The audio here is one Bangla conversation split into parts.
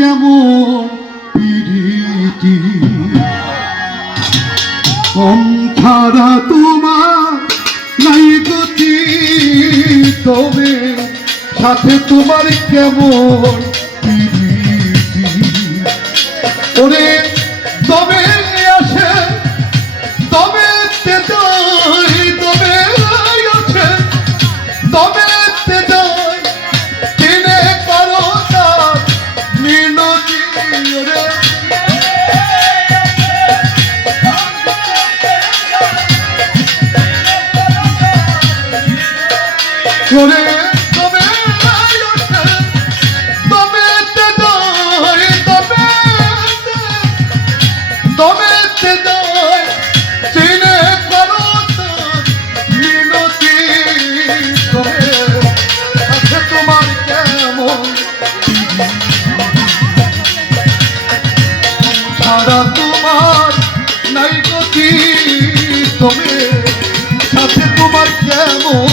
কেমন পিরিতি কম ছাড়া তোমার নাই গতি তবে সাথে তোমার কেমন পিরিতি ওরে তবে আসে তবে তেজই তবে আছে তবে তেজই চিনে করো তার মিনতি ওরে ওরে তবে আছে তবে তেজই তবে তবে তেজই চিনে করো তার মিনতি তবে আছে তোমার কেমন ছাড়া তোমার নাই গতি তবে সাথে তোমার কেমন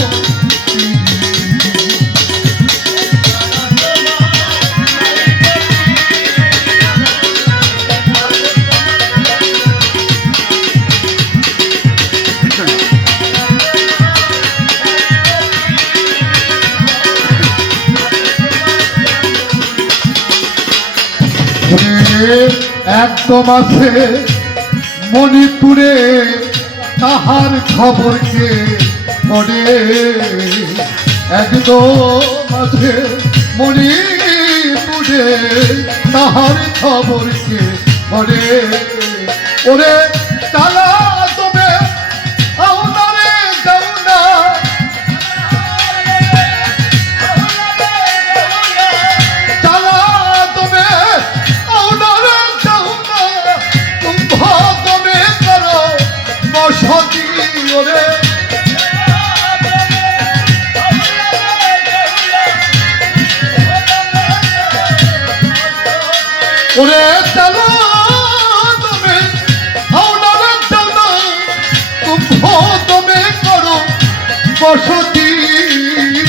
একদম আছে মণিপুরে তাহার খবরকে পড়ে একদম আছে মণিপুরে তাহার খবরকে পড়ে ওরে চালা তবে আউনারে যাওনা চালা তবে আউনারে যাওনা কুম্ভ তবে করো বসতি ওরে ওরে চালা তবে আউনারে যাওনা কুম্ভ তবে করো বসতি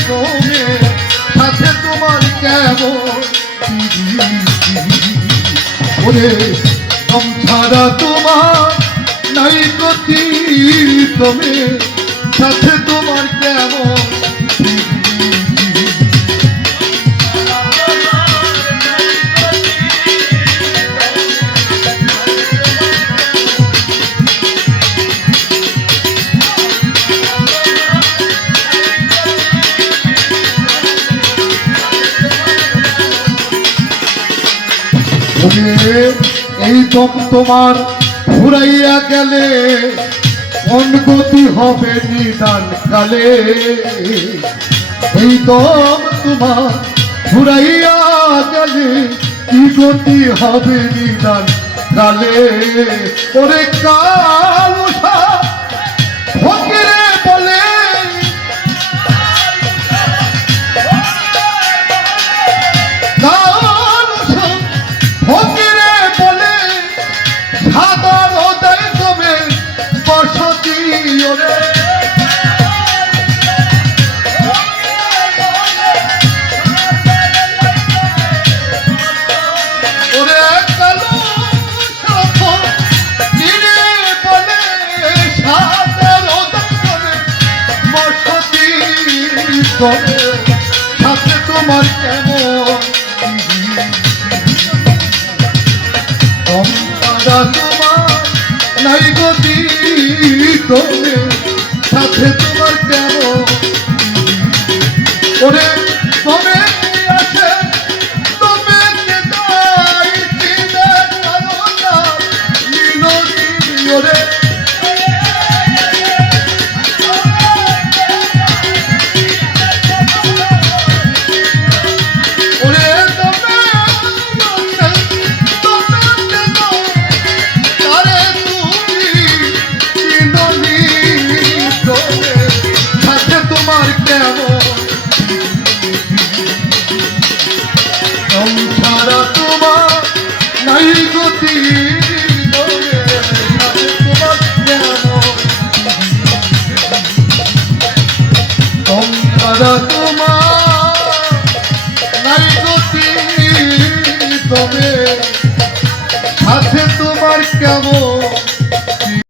তবে সাথে তোমার কেমন ওরে কম ছাড়া তোমার নাই গতি তবে সাথে তোমার কেমন এই দম তোমার ঘুরাইয়া গেলে কোন গতি হবে নিদান কালে এই দম তোমার ঘুরাইয়া গেলে কি গতি হবে নিদান কালে ওরে কাল ফকিরে বলে ফকিরে বলে সাদর হৃদয় তবে বসতি ওরে ওরে কালো ফকিরে বলে সাদর হৃদয় তবে বসতি তবে সাথে তোমার কেমন তোমার নাই গতি তবে সাথে তোমার কেমন ওরে তবে আছে তবে মিনতি ওরে তবে সাথে তোমার কেমন